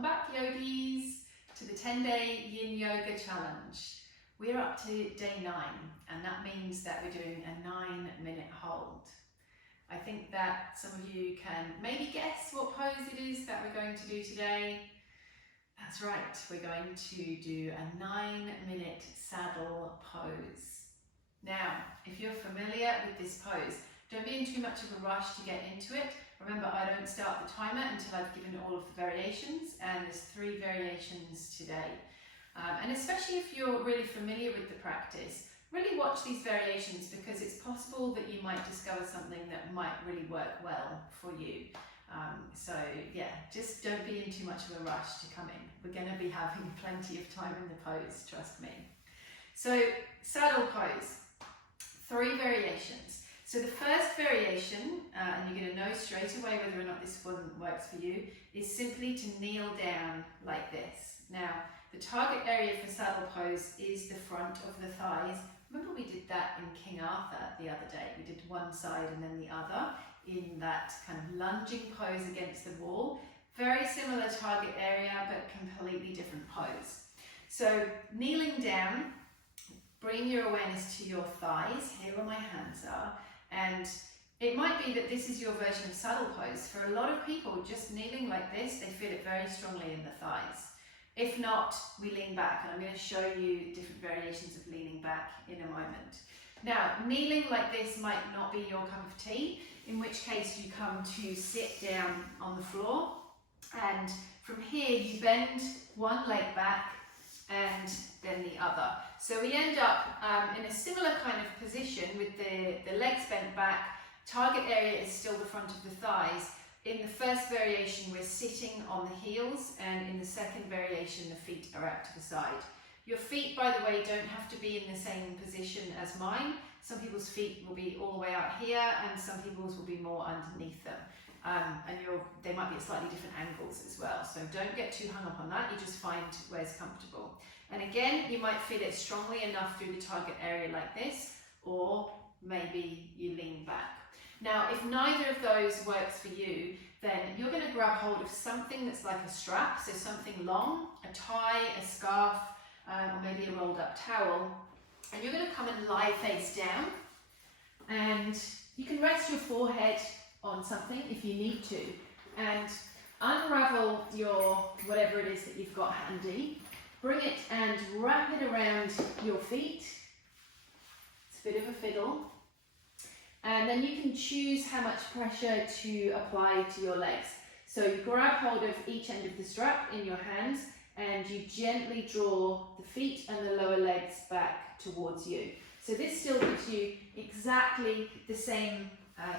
Welcome back, yogis, to the 10-day Yin Yoga Challenge. We're up to day 9, and that means that we're doing a 9-minute hold. I think that some of you can maybe guess what pose it is that we're going to do today. That's right, we're going to do a 9-minute saddle pose. Now, if you're familiar with this pose, don't be in too much of a rush to get into it. Remember, I don't start the timer until I've given all of the variations, and there's 3 variations today. And especially if you're really familiar with the practice, really watch these variations because it's possible that you might discover something that might really work well for you. So yeah, just don't be in too much of a rush to come in. We're going to be having plenty of time in the pose, trust me. So saddle pose, 3 variations. So the first variation, and you're going to know straight away whether or not this one works for you, is simply to kneel down like this. Now, the target area for saddle pose is the front of the thighs. Remember we did that in King Arthur the other day. We did one side and then the other in that kind of lunging pose against the wall. Very similar target area, but completely different pose. So kneeling down, bring your awareness to your thighs, here where my hands are, and it might be that this is your version of saddle pose. For a lot of people, just kneeling like this, they feel it very strongly in the thighs. If not, we lean back, and I'm going to show you different variations of leaning back in a moment. Now, kneeling like this might not be your cup of tea, in which case you come to sit down on the floor, and from here you bend one leg back and then the other. So we end up in a similar kind of position with the legs bent back. Target area is still the front of the thighs. In the first variation, we're sitting on the heels, and in the second variation, the feet are out to the side. Your feet, by the way, don't have to be in the same position as mine. Some people's feet will be all the way out here, and some people's will be more underneath them. And they might be at slightly different angles as well. So don't get too hung up on that. You just find where's comfortable. And again, you might feel it strongly enough through the target area like this, or maybe you lean back. Now, if neither of those works for you, then you're going to grab hold of something that's like a strap, so something long, a tie, a scarf, or maybe a rolled up towel, and you're going to come and lie face down, and you can rest your forehead on something if you need to, and unravel your whatever it is that you've got handy, bring it and wrap it around your feet. It's a bit of a fiddle. And then you can choose how much pressure to apply to your legs. So you grab hold of each end of the strap in your hands and you gently draw the feet and the lower legs back towards you. So this still gives you exactly the same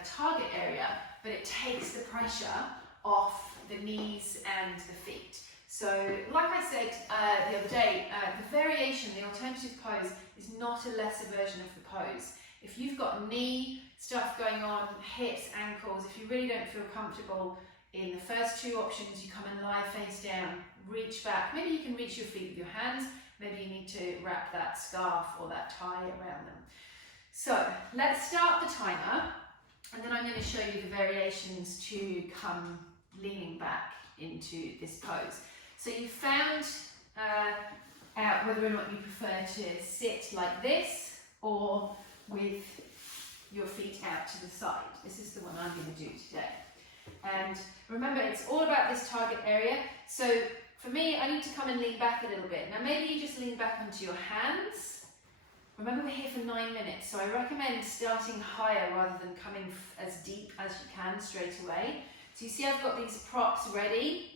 target area, but it takes the pressure off the knees and the feet. So like I said the other day, the variation, the alternative pose, is not a lesser version of the pose. If you've got knee stuff going on, hips, ankles, if you really don't feel comfortable in the first 2 options, you come and lie face down, reach back. Maybe you can reach your feet with your hands. Maybe you need to wrap that scarf or that tie around them. So let's start the timer, and then I'm going to show you the variations to come leaning back into this pose. So you found out whether or not you prefer to sit like this or with your feet out to the side. This is the one I'm going to do today. And remember, it's all about this target area. So for me, I need to come and lean back a little bit. Now maybe you just lean back onto your hands. Remember, we're here for 9 minutes, so I recommend starting higher rather than coming as deep as you can straight away. So you see I've got these props ready.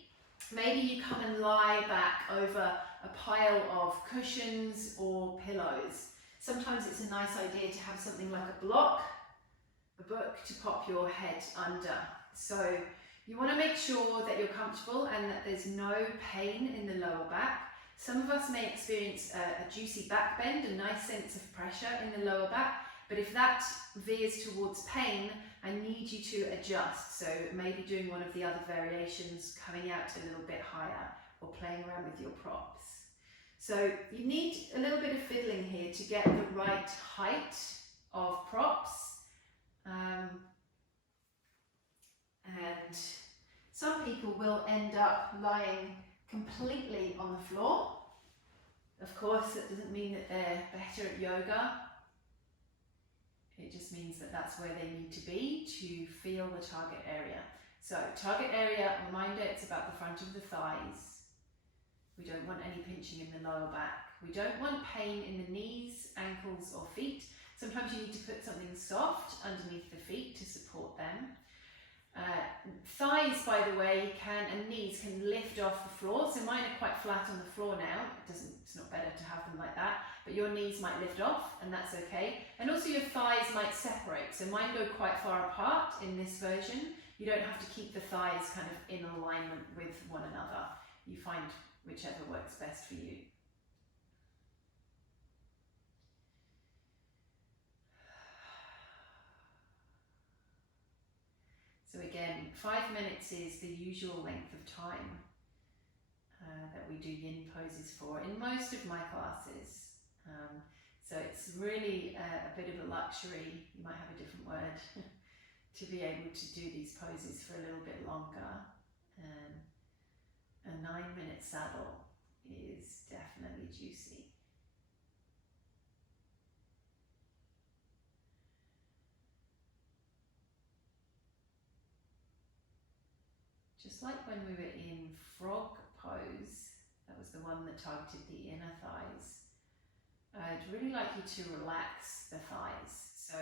Maybe you come and lie back over a pile of cushions or pillows. Sometimes it's a nice idea to have something like a block, a book to pop your head under. So you want to make sure that you're comfortable and that there's no pain in the lower back. Some of us may experience a juicy back bend, a nice sense of pressure in the lower back, but if that veers towards pain, I need you to adjust. So maybe doing one of the other variations, coming out a little bit higher or playing around with your props. So you need a little bit of fiddling here to get the right height of props. And some people will end up lying completely on the floor. Of course, that doesn't mean that they're better at yoga. It just means that that's where they need to be to feel the target area. So target area, reminder, it's about the front of the thighs. We don't want any pinching in the lower back. We don't want pain in the knees, ankles or feet. Sometimes you need to put something soft underneath the feet to support them. Thighs, by the way, and knees can lift off the floor. So mine are quite flat on the floor now. It's not better to have them like that, but your knees might lift off and that's okay. And also your thighs might separate. So mine go quite far apart in this version. You don't have to keep the thighs kind of in alignment with one another. You find whichever works best for you. So again, 5 minutes is the usual length of time that we do yin poses for in most of my classes. So it's really a bit of a luxury, you might have a different word, to be able to do these poses for a little bit longer. A 9-minute saddle is definitely juicy. Just like when we were in frog pose, that was the one that targeted the inner thighs. I'd really like you to relax the thighs. So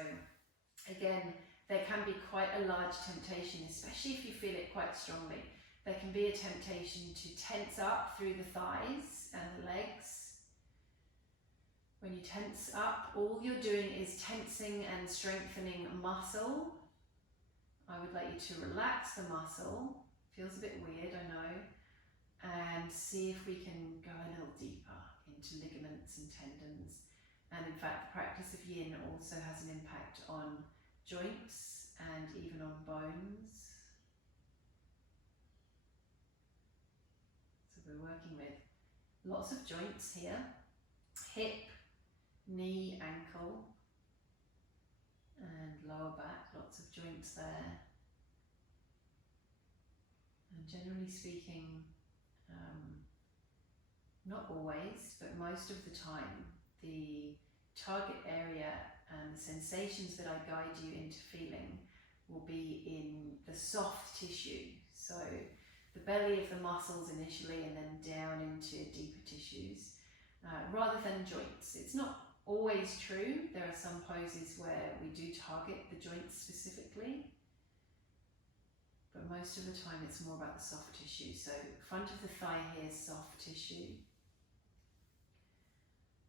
again, there can be quite a large temptation, especially if you feel it quite strongly. There can be a temptation to tense up through the thighs and the legs. When you tense up, all you're doing is tensing and strengthening muscle. I would like you to relax the muscle. Feels a bit weird, I know. And see if we can go a little deeper into ligaments and tendons. And in fact, the practice of yin also has an impact on joints and even on bones. So we're working with lots of joints here. Hip, knee, ankle, and lower back, lots of joints there. And generally speaking, not always, but most of the time, the target area and the sensations that I guide you into feeling will be in the soft tissue. So the belly of the muscles initially and then down into deeper tissues, rather than joints. It's not always true. There are some poses where we do target the joints specifically, but most of the time it's more about the soft tissue. So front of the thigh here is soft tissue.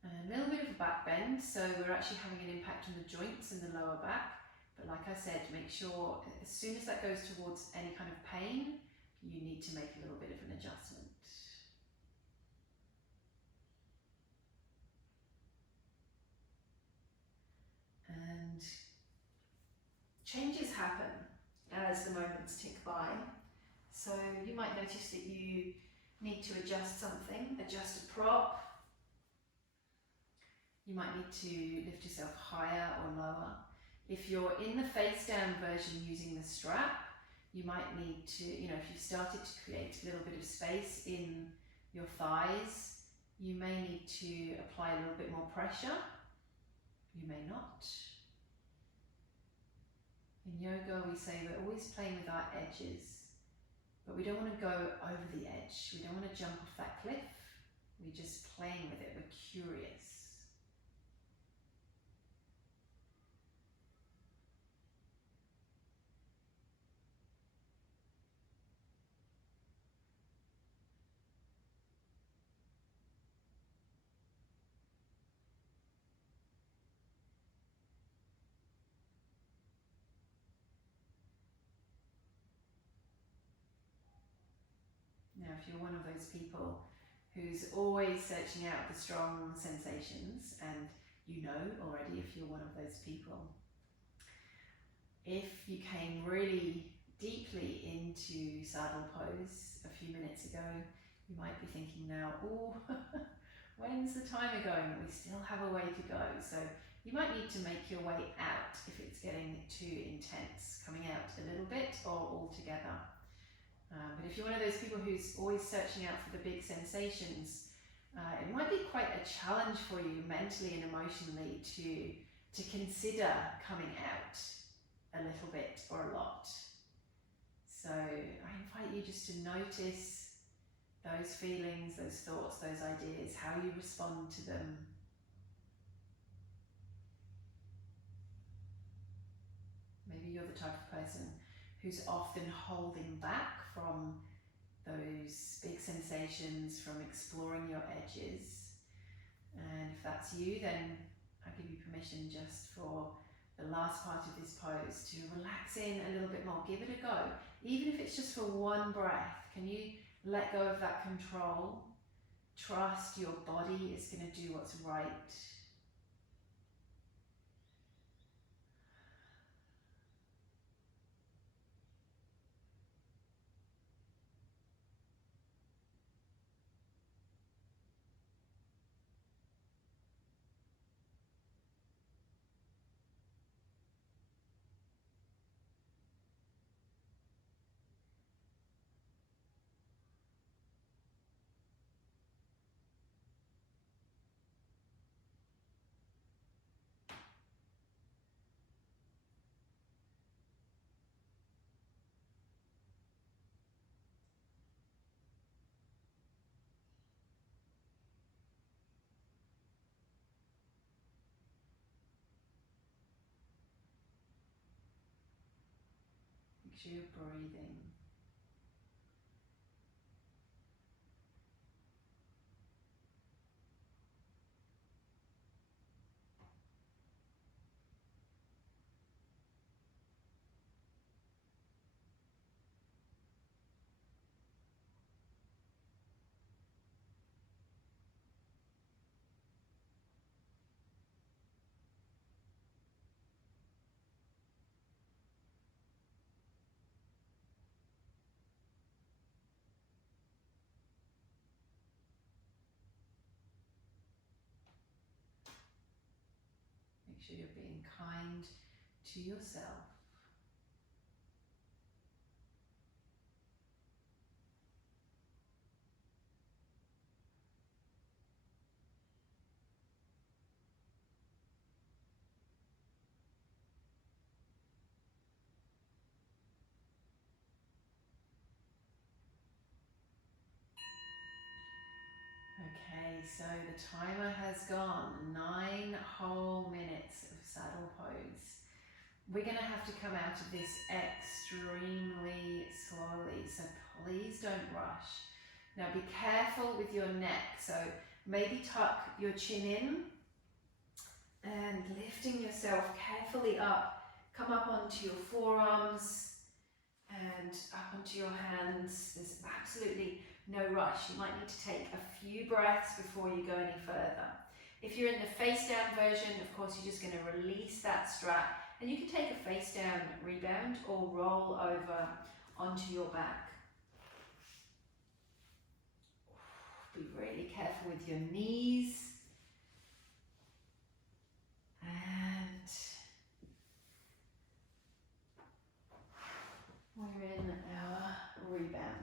And a little bit of a back bend, so we're actually having an impact on the joints in the lower back. But like I said, make sure as soon as that goes towards any kind of pain, you need to make a little bit of an adjustment. And changes happen as the moments tick by. So you might notice that you need to adjust something, adjust a prop. You might need to lift yourself higher or lower. If you're in the face down version using the strap, you might need to, if you've started to create a little bit of space in your thighs, you may need to apply a little bit more pressure. You may not. In yoga, we say we're always playing with our edges, but we don't want to go over the edge. We don't want to jump off that cliff. We're just playing with it. We're curious. Now, if you're one of those people who's always searching out the strong sensations, and you know already if you're one of those people, if you came really deeply into saddle pose a few minutes ago, you might be thinking now, oh, when's the timer going? We still have a way to go. So you might need to make your way out if it's getting too intense, coming out a little bit or all together. But if you're one of those people who's always searching out for the big sensations, it might be quite a challenge for you mentally and emotionally to consider coming out a little bit or a lot. So I invite you just to notice those feelings, those thoughts, those ideas, how you respond to them. Maybe you're the type of person who's often holding back from those big sensations, from exploring your edges. And if that's you, then I give you permission just for the last part of this pose to relax in a little bit more. Give it a go. Even if it's just for one breath, can you let go of that control? Trust your body is going to do what's right. Make sure you're breathing. Make sure you're being kind to yourself. Okay, so the timer has gone. 9 whole minutes of saddle pose. We're going to have to come out of this extremely slowly, so please don't rush. Now be careful with your neck, so maybe tuck your chin in and lifting yourself carefully up. Come up onto your forearms and up onto your hands. There's absolutely no rush. You might need to take a few breaths before you go any further. If you're in the face down version, of course, you're just going to release that strap, and you can take a face down rebound or roll over onto your back. Be really careful with your knees. And we're in our rebound.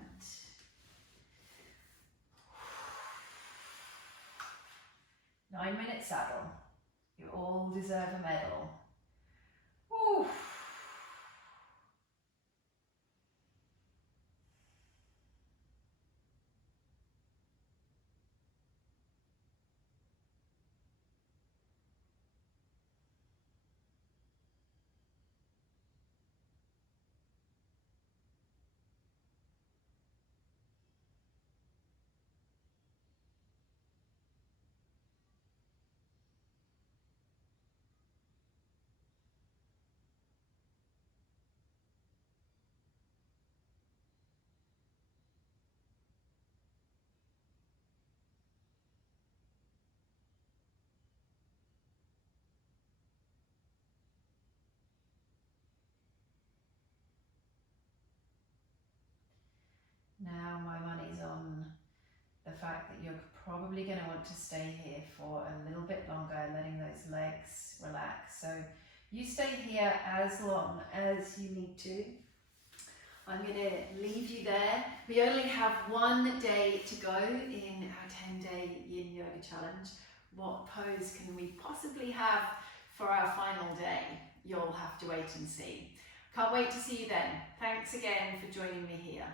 9-minute saddle. You all deserve a medal. Woo. Now my money's on the fact that you're probably going to want to stay here for a little bit longer, letting those legs relax. So you stay here as long as you need to. I'm going to leave you there. We only have one day to go in our 10-day Yin Yoga Challenge. What pose can we possibly have for our final day? You'll have to wait and see. Can't wait to see you then. Thanks again for joining me here.